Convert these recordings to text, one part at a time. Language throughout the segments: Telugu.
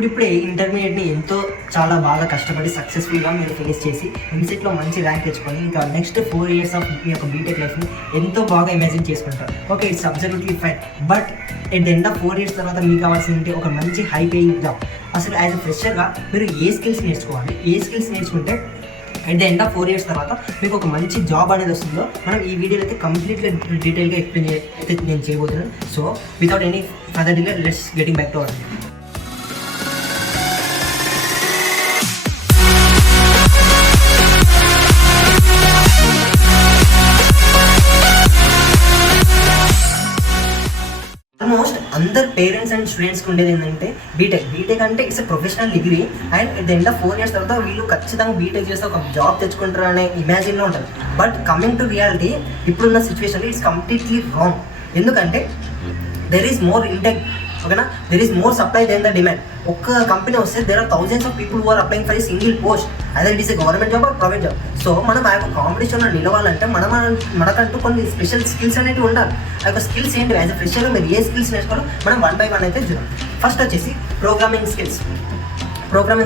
ఇప్పుడిప్పుడే ఇంటర్మీడియట్ని చాలా బాగా కష్టపడి సక్సెస్ఫుల్గా మీరు ఫేస్ చేసి ఎంసెట్లో మంచి ర్యాంక్ తెచ్చుకొని ఇంకా నెక్స్ట్ 4 years ఆఫ్ మీ యొక్క బీటెక్ లైఫ్ని ఎంతో బాగా ఇమాజిన్ చేసుకుంటారు. Okay, it's absolutely fine. But at the end of 4 years తర్వాత మీకు కావాల్సింది ఒక మంచి హై పేయింగ్ జాబ్. అసలు యాజ్ అ ఫ్రెషర్గా మీరు ఏ స్కిల్స్ నేర్చుకోవాలి, ఏ స్కిల్స్ నేర్చుకుంటే at the end of 4 years తర్వాత మీకు ఒక మంచి జాబ్ అనేది వస్తుందో మనం ఈ వీడియోలో అయితే కంప్లీట్గా డీటెయిల్గా ఎక్స్ప్లెయిన్ అయితే నేను చేయబోతున్నాను. So without any further delay let's getting back to our. Almost అందరు పేరెంట్స్ అండ్ స్టూడెంట్స్కి ఉండేది ఏంటంటే బీటెక్ అంటే it's a professional degree and at the end of 4 years తర్వాత వీళ్ళు ఖచ్చితంగా బీటెక్ చేస్తే ఒక జాబ్ తెచ్చుకుంటారు అనే ఇమాజిన్లో ఉంటారు. బట్ కమింగ్ టు రియాలిటీ ఇప్పుడున్న సిచ్యువేషన్లో ఇట్స్ కంప్లీట్లీ రాంగ్. ఎందుకంటే దెర్ ఈస్ మోర్ ఇంటెక్, ఓకేనా, there is more supply then the demand. ఒక్క కంపెనీ వస్తే there are thousands of people who are applying for a single post, అదే it is a government job or private job. So మనం ఆ యొక్క కాంపిటీషన్లో నిలవాలంటే మనకంటూ కొన్ని స్పెషల్ స్కిల్స్ అనేవి ఉండాలి. ఆ యొక్క స్కిల్స్ ఏంటి, యాజ్ అ ఫ్రెషర్గా మీరు ఏ స్కిల్స్ నేర్చుకోవాలో మనం 1 by 1 అయితే చూద్దాం. ఫస్ట్ వచ్చేసి ప్రోగ్రామింగ్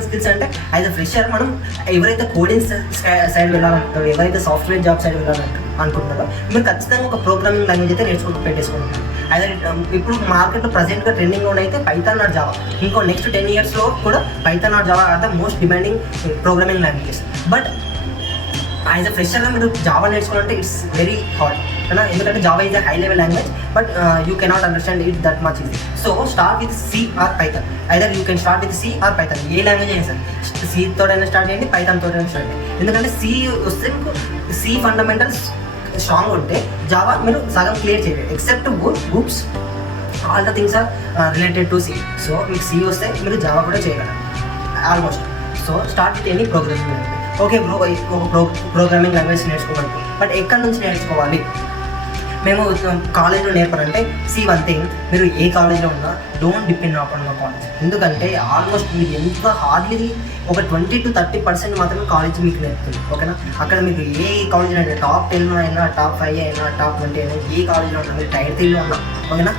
స్కిల్స్ అంటే యాజ్ అ ఫ్రెషర్ మనం ఎవరైతే కోడింగ్ సైడ్ వెళ్ళాలంటారో, ఎవరైతే సాఫ్ట్వేర్ జాబ్ సైడ్ అనుకుంటారో మీరు ఖచ్చితంగా ఒక ప్రోగ్రామింగ్ లాంగ్వేజ్ అయితే పెట్టేసుకుంటారు. అదే ఇప్పుడు మార్కెట్లో ప్రజెంట్గా ట్రెండింగ్లో అయితే పైథాన్ ఆర్ జావా. ఇంకో నెక్స్ట్ 10 yearsలో కూడా Python or Java are the most demanding programming languages. But as a ఫ్రెషర్గా మీరు జావా నేర్చుకోవాలంటే ఇట్స్ వెరీ హార్డ్ కదా, ఎందుకంటే Java is a high level language but you cannot understand it that much easy. So start with C or Python. Either you can start with C or Python. ఏ లాంగ్వేజ్ అయినా సరే సి తోటైనా స్టార్ట్ చేయండి, పైథాన్ తోటైనా స్టార్ట్ చేయండి. ఎందుకంటే సి వస్తే మీకు సి ఫండమెంటల్స్ స్ట్రాంగ్ ఉంటే జావా మీరు సగం క్లియర్ చేయండి. Except books all the things are related to C. So మీకు సి వస్తే మీరు జావా కూడా చేయగలరు almost. So start with any programming language. Okay bro, programming language నేర్చుకోవాలి, బట్ ఎక్కడి నుంచి నేర్చుకోవాలి? మేము కాలేజ్లో నేర్పారంటే వన్ థింగ్, మీరు ఏ కాలేజ్లో ఉన్నా don't depend on the college. ఎందుకంటే ఆల్మోస్ట్ మీరు ఎంత హార్డ్లీ ఒక 20 to 30% మాత్రమే కాలేజ్ మీకు నేర్పుతుంది, ఓకేనా. అక్కడ మీకు ఏ కాలేజ్లో అయినా టాప్ 10 అయినా, టాప్ 5 అయినా, టాప్ 20 అయినా, ఏ కాలేజ్లో ఉన్నా, మీరు టైర్ 3లో ఉన్నా, ఓకేనా,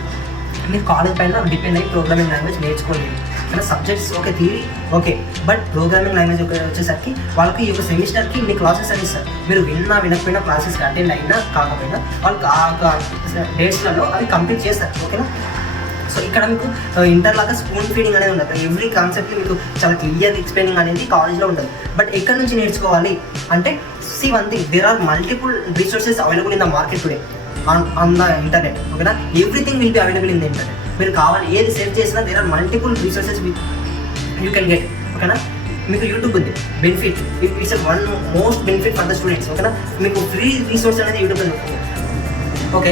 మీరు కాలేజ్ పైన డిపెండ్ అయ్యి ప్రోగ్రామింగ్ లాంగ్వేజ్ నేర్చుకోలేదు. కానీ subjects okay, theory okay, but programming language వచ్చేసరికి వాళ్ళకి ఈ యొక్క సెమిస్టర్కి మీ క్లాసెస్ అని ఇస్తారు. మీరు వినకపోయినా క్లాసెస్కి అటెండ్ అయినా కాకపోయినా వాళ్ళకి ఆ డేట్స్లలో అవి కంప్లీట్ చేస్తారు, ఓకేనా. సో ఇక్కడ మీకు ఇంటర్ లాగా స్పూన్ ఫీడింగ్ అనేది ఉండదు. ఎవ్రీ కాన్సెప్ట్కి మీకు చాలా క్లియర్ ఎక్స్ప్లెయినింగ్ అనేది కాలేజ్లో ఉండదు. బట్ ఎక్కడి నుంచి నేర్చుకోవాలి అంటే one thing, there are multiple resources available in the market today on the internet, ఓకేనా. Everything will be available in the internet. మీరు కావాలి ఏది సెర్చ్ చేసినా there are multiple resources you can get, ఓకేనా. మీకు యూట్యూబ్ ఉంది, benefit it's one most benefit for the students, ఓకేనా. మీకు ఫ్రీ రిసోర్స్ అనేది యూట్యూబ్ ఉంది. Okay,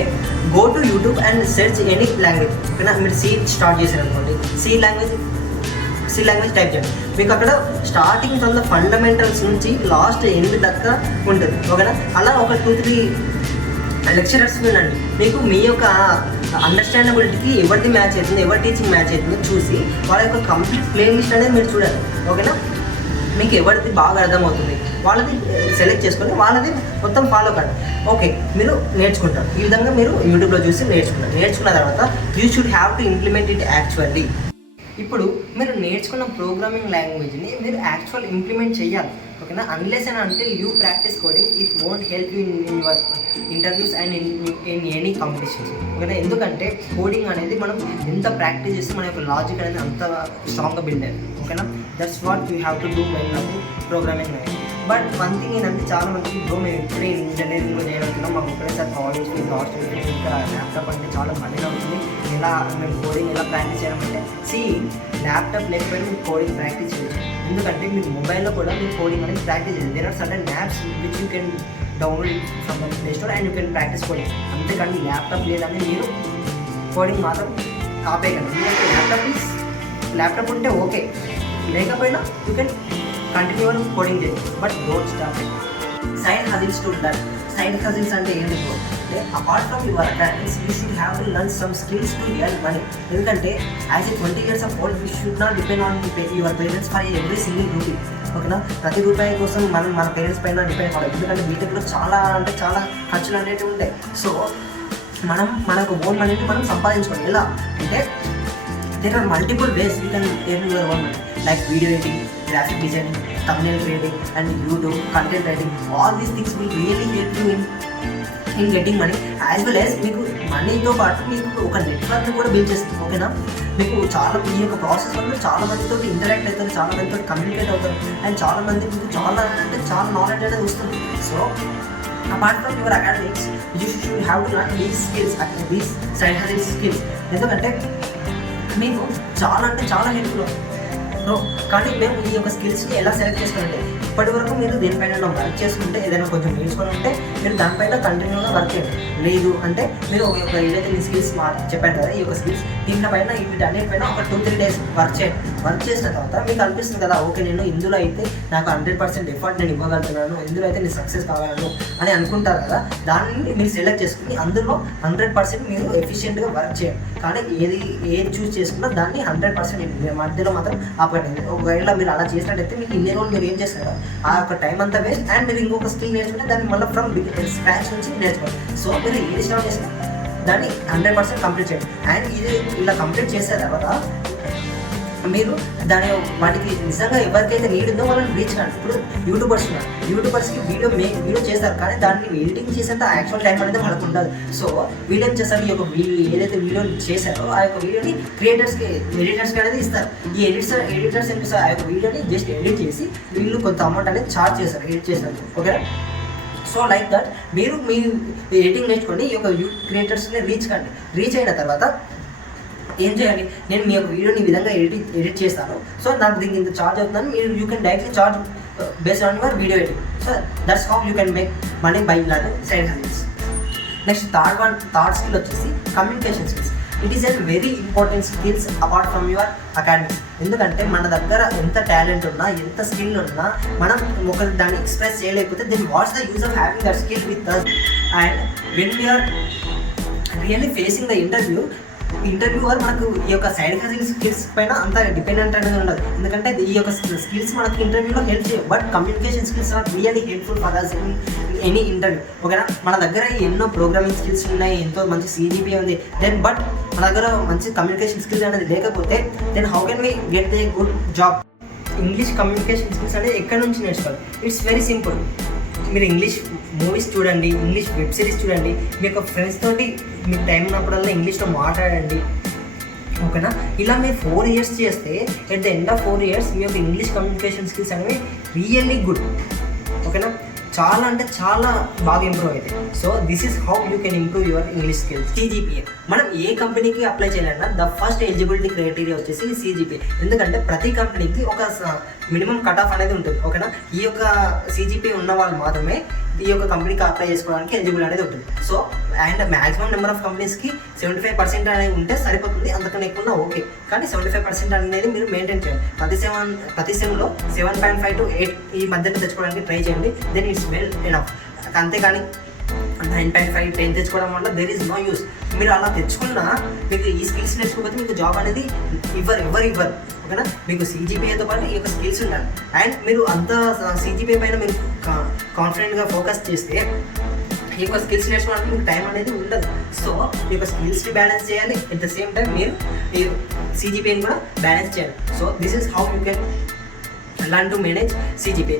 go to YouTube and search any language, ఓకేనా. మీరు సి స్టార్ట్ చేశారనుకోండి, సి లాంగ్వేజ్ టైప్ చేయండి. మీకు అక్కడ స్టార్టింగ్ ఫ్రమ్ ద ఫండమెంటల్స్ నుంచి లాస్ట్ ఎండ్ దాకా ఉంటుంది, ఓకేనా. అలా ఒక 2-3 లెక్చరర్స్ వినండి. మీకు మీ యొక్క అండర్స్టాండబిలిటీకి ఎవరిది మ్యాచ్ అవుతుంది, ఎవరి టీచింగ్ మ్యాచ్ అవుతుందో చూసి వాళ్ళ యొక్క కంప్లీట్ ప్లేలిస్ట్ అనేది మీరు చూడాలి, ఓకేనా. మీకు ఎవరిది బాగా అర్థమవుతుంది వాళ్ళది సెలెక్ట్ చేసుకొని వాళ్ళది మొత్తం ఫాలో కండి. ఓకే, మీరు నేర్చుకుంటారు. ఈ విధంగా మీరు యూట్యూబ్లో చూసి నేర్చుకున్న తర్వాత you should have to implement it actually. ఇప్పుడు మీరు నేర్చుకున్న ప్రోగ్రామింగ్ లాంగ్వేజ్ని మీరు యాక్చువల్ ఇంప్లిమెంట్ చేయాలి, ఓకేనా. Unless and until you practice coding it won't help you in your interviews and in any competitions, ఓకేనా. ఎందుకంటే కోడింగ్ అనేది మనం ఎంత ప్రాక్టీస్ చేస్తే మన యొక్క లాజిక్ అనేది అంత స్ట్రాంగ్గా బిల్డ్ అయ్యింది, ఓకేనా. That's what you have to do when learning programming language. But one thing ఏంటంటే చాలా మందికి బ్రో మేము ఇప్పుడే ఇంజనీరింగ్లో చేయగలుగుతున్నాం, మాకు ఒకటేసారి కాలేజ్ ఫీజు, హాస్టల్ ఫీజు, ఇంకా ల్యాప్టాప్ అంటే చాలా మనీ అవుతుంది, ఎలా మేము కోడింగ్ ఎలా ప్రాక్టీస్ చేయడం అంటే ల్యాప్టాప్ లేకపోయినా మీరు కోడింగ్ ప్రాక్టీస్ చేయొచ్చు. ఎందుకంటే మీరు మొబైల్లో కూడా మీరు కోడింగ్ అనేది ప్రాక్టీస్ చేయాలి. There are certain apps which you can download from the play store and you can practice coding. అంతేకాని ల్యాప్టాప్ లేదని మీరు కోడింగ్ మాత్రం ఆపేయగలరు. ఎందుకంటే ల్యాప్టాప్ ఉంటే ఓకే, లేకపోయినా యూ కెన్ కంటిన్యూ కోడింగ్ చేయండి, but don't stop. Side hustles to learn. Side hustles అంటే ఏంటి అంటే apart from your academics you should have to learn some skills to earn money. ఎందుకంటే as a 20 years of old you should not depend on your parents for every single rupee, ఓకేనా. ప్రతి రూపాయి కోసం మనం మన పేరెంట్స్ పైన డిపెండ్ అవ్వాలి. ఎందుకంటే బీటెక్లో చాలా ఖర్చులు అనేవి ఉంటాయి. సో మనకు ఓన్ మనీని మనం సంపాదించుకోవాలి. ఎలా అంటే there are multiple ways you can earn your own money, like video editing, graphic designing, thumbnail creating, and YouTube, content writing. All these things will really help you in getting money, as well as మీకు మనీతో పాటు మీకు ఒక నెట్వర్క్ని కూడా బిల్డ్ చేస్తుంది. ఓకేనా, మీకు చాలా ఈ యొక్క ప్రాసెస్ వల్ల చాలా మందితో ఇంటరాక్ట్ అవుతారు, చాలా మందితో కమ్యూనికేట్ అవుతారు, అండ్ చాలా మంది మీకు చాలా అంటే చాలా నాలెడ్జ్ అనేది వస్తుంది. So apart from your academics, you should have to learn these skills, these side hustle skills. ఎందుకంటే మీకు చాలా అంటే చాలా హెల్ప్ఫుల్. కానీ మేము ఈ యొక్క స్కిల్స్ని ఎలా సెలెక్ట్ చేసుకోవాలంటే, ఇప్పటి వరకు మీరు దేనిపైన వర్క్ చేసుకుంటే, ఏదైనా కొంచెం నేర్చుకొని ఉంటే మీరు దానిపైన కంటిన్యూగా వర్క్ చేయండి. లేదు అంటే మీరు ఒక ఏదైతే మీ స్కిల్స్ చెప్పాను కదా, ఈ యొక్క స్కిల్స్ దీనిపైన వీటి అన్నిటిపైన ఒక 2-3 days వర్క్ చేయండి. వర్క్ చేసిన తర్వాత మీకు అనిపిస్తుంది కదా, ఓకే నేను ఇందులో అయితే నాకు 100% ఎఫర్ట్ నేను ఇవ్వగలుగుతున్నాను, ఇందులో అయితే నేను సక్సెస్ కాగలను అని అనుకుంటారు కదా, దాన్ని మీరు సెలెక్ట్ చేసుకుని అందులో 100% మీరు ఎఫిషియెంట్గా వర్క్ చేయండి. కానీ ఏది చూస్ చేసుకున్నా దాన్ని 100% మధ్యలో మాత్రం ఆపండి. ఒకవేళ మీరు అలా చేసినట్టయితే మీకు ఇన్ని రోజులు మీరు ఏం చేస్తారు, ఆ యొక్క టైం అంతా వేస్ట్, అండ్ మీరు ఇంకొక స్కిల్ నేర్చుకుంటే దాన్ని మళ్ళీ ఫ్రమ్ స్క్రాచ్ నుంచి నేర్చుకోవాలి. సో మీరు ఏది స్టార్ట్ చేసినా దాన్ని 100% కంప్లీట్ చేయండి. అండ్ ఇది ఇలా కంప్లీట్ చేసిన తర్వాత మీరు వాటికి నిజంగా ఎవరికైతే నీడ్ ఉందో వాళ్ళని రీచ్ కాండి. ఇప్పుడు యూట్యూబర్స్కి వీడియో చేస్తారు, కానీ దాన్ని ఎడిటింగ్ చేసేంత యాక్చువల్ టైం అనేది వాళ్ళకు ఉండదు. సో వీడియో చేస్తారు, ఈ యొక్క ఏదైతే వీడియో చేశారో ఆ యొక్క వీడియోని ఎడిటర్స్కి అనేది ఇస్తారు. ఈ ఎడిటర్స్ ఏం చేస్తారు, ఆ యొక్క వీడియోని జస్ట్ ఎడిట్ చేసి వీళ్ళు కొంత అమౌంట్ అనేది ఛార్జ్ చేస్తారు, ఎడిట్ చేస్తారు. ఓకే, సో లైక్ దట్ మీరు మీ ఎడిటింగ్ నేర్చుకోండి, ఈ యొక్క క్రియేటర్స్ని రీచ్ అయిన తర్వాత ఏం చేయాలి, నేను మీ యొక్క వీడియోని ఈ విధంగా ఎడిట్ చేస్తాను, సో నాకు దీనికి ఇంత ఛార్జ్ అవుతుందని మీరు you can directly charge based on your video editing. So that's how you can make money by learning side hustles. Next third skill వచ్చేసి communication skills. It is a very important skills apart from your academics. ఎందుకంటే మన దగ్గర ఎంత టాలెంట్ ఉన్నా, ఎంత స్కిల్ ఉన్నా, మనం ఒకరి దాన్ని ఎక్స్ప్రెస్ చేయలేకపోతే then what's the use of having that skill with us. And when we are really facing the interviewer మనకు ఈ యొక్క సైడ్ హజిల్ స్కిల్స్ పైన అంత డిపెండెంట్ అనేది ఉండదు. ఎందుకంటే ఈ యొక్క స్కిల్స్ మనకు ఇంటర్వ్యూలో హెల్ప్ చేయవు, but communication skills are really helpful for us in any interview. ఓకేనా, మన దగ్గర ఎన్నో ప్రోగ్రామింగ్ స్కిల్స్ ఉన్నాయి, ఎంతో మంచి CGPA ఉంది, బట్ మన దగ్గర మంచి కమ్యూనికేషన్ స్కిల్స్ అనేది లేకపోతే then how can we get a good job. English communication skills అనేది ఎక్కడి నుంచి నేర్చుకోవాలి? It's very simple. మీరు ఇంగ్లీష్ మూవీస్ చూడండి, ఇంగ్లీష్ వెబ్ సిరీస్ చూడండి, మీ యొక్క ఫ్రెండ్స్ తోటి మీకు టైం ఉన్నప్పుడల్లా ఇంగ్లీష్లో మాట్లాడండి. ఓకేనా, ఇలా మీరు 4 years చేస్తే at the end of 4 years మీ యొక్క ఇంగ్లీష్ కమ్యూనికేషన్ స్కిల్స్ అనేవి రియల్లీ గుడ్. ఓకేనా, చాలా అంటే చాలా బాగా ఇంప్రూవ్ అవుతాయి. So this is how you can improve your English skills. CGPA మనం ఏ కంపెనీకి అప్లై చేయాలన్నా ద ఫస్ట్ ఎలిజిబిలిటీ క్రైటీరియా వచ్చేసి CGPA. ఎందుకంటే ప్రతి కంపెనీకి ఒక మినిమం కట్ ఆఫ్ అనేది ఉంటుంది. ఓకేనా, ఈ యొక్క CGPA ఉన్న వాళ్ళు మాత్రమే ఈ యొక్క కంపెనీకి అప్లై చేసుకోవడానికి ఎలిజిబుల్ అనేది ఉంటుంది. So and maximum number of కంపెనీస్కి 75% అనేది ఉంటే సరిపోతుంది, అంతకన్నా ఎక్కువ ఓకే. కానీ 75% అనేది మీరు మెయింటైన్ చేయండి. ప్రతి సెమ్లో 7.5 to 8 ఈ మధ్యలో తెచ్చుకోవడానికి ట్రై చేయండి. Then it's well enough. అంతేకాని 9.5, 10 తెచ్చుకోవడం వల్ల దెర్ ఈజ్ నో యూస్. మీరు అలా తెచ్చుకున్నా మీకు ఈ స్కిల్స్ నేర్చుకోకపోతే మీకు జాబ్ అనేది ఇవ్వరు. ఓకేనా, మీకు CGPAతో పాటు ఈ యొక్క స్కిల్స్ ఉండాలి. అండ్ మీరు అంత CGPA పైన మీరు కాన్ఫిడెంట్గా ఫోకస్ చేస్తే ఈ యొక్క స్కిల్స్ నేర్చుకోవడానికి మీకు టైం అనేది ఉండదు. సో ఈ యొక్క స్కిల్స్ని బ్యాలెన్స్ చేయాలి, ఎట్ ద సేమ్ టైం మీరు ఈ CGPAని కూడా బ్యాలెన్స్ చేయాలి. So this is how you can learn to manage CGPA.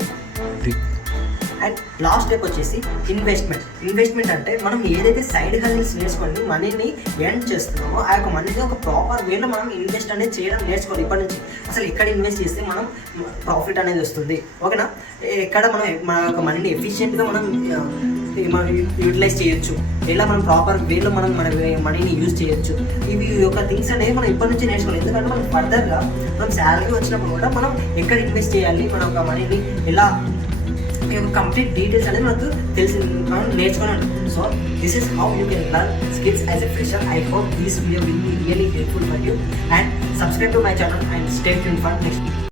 And last step వచ్చేసి ఇన్వెస్ట్మెంట్ అంటే మనం ఏదైతే సైడ్ హజిల్స్ నేర్చుకొని మనీని ఎర్న్ చేస్తున్నామో ఆ యొక్క మనీని ఒక ప్రాపర్ వేలో మనం ఇన్వెస్ట్ అనేది చేయడం నేర్చుకోవాలి. ఇప్పటి నుంచి అసలు ఎక్కడ ఇన్వెస్ట్ చేస్తే మనం ప్రాఫిట్ అనేది వస్తుంది. ఓకేనా, ఎక్కడ మనం మన యొక్క మనీని ఎఫిషియెంట్గా మనం యూటిలైజ్ చేయొచ్చు, ఎలా మనం ప్రాపర్ వేలో మన మనీని యూజ్ చేయొచ్చు. ఇవి యొక్క థింగ్స్ అనేవి మనం ఇప్పటి నుంచి నేర్చుకోవాలి. ఎందుకంటే మనం ఫర్దర్గా మనం శాలరీ వచ్చినప్పుడు కూడా మనం ఎక్కడ ఇన్వెస్ట్ చేయాలి, మనం ఒక మనీని ఎలా కంప్లీట్ డీటెయిల్స్ అనేది మనకు తెలిసి మనం నేర్చుకున్నాను. So this is how you can learn skills as a fresher. I hope this video will be really helpful for you, and subscribe to my channel and stay tuned for next.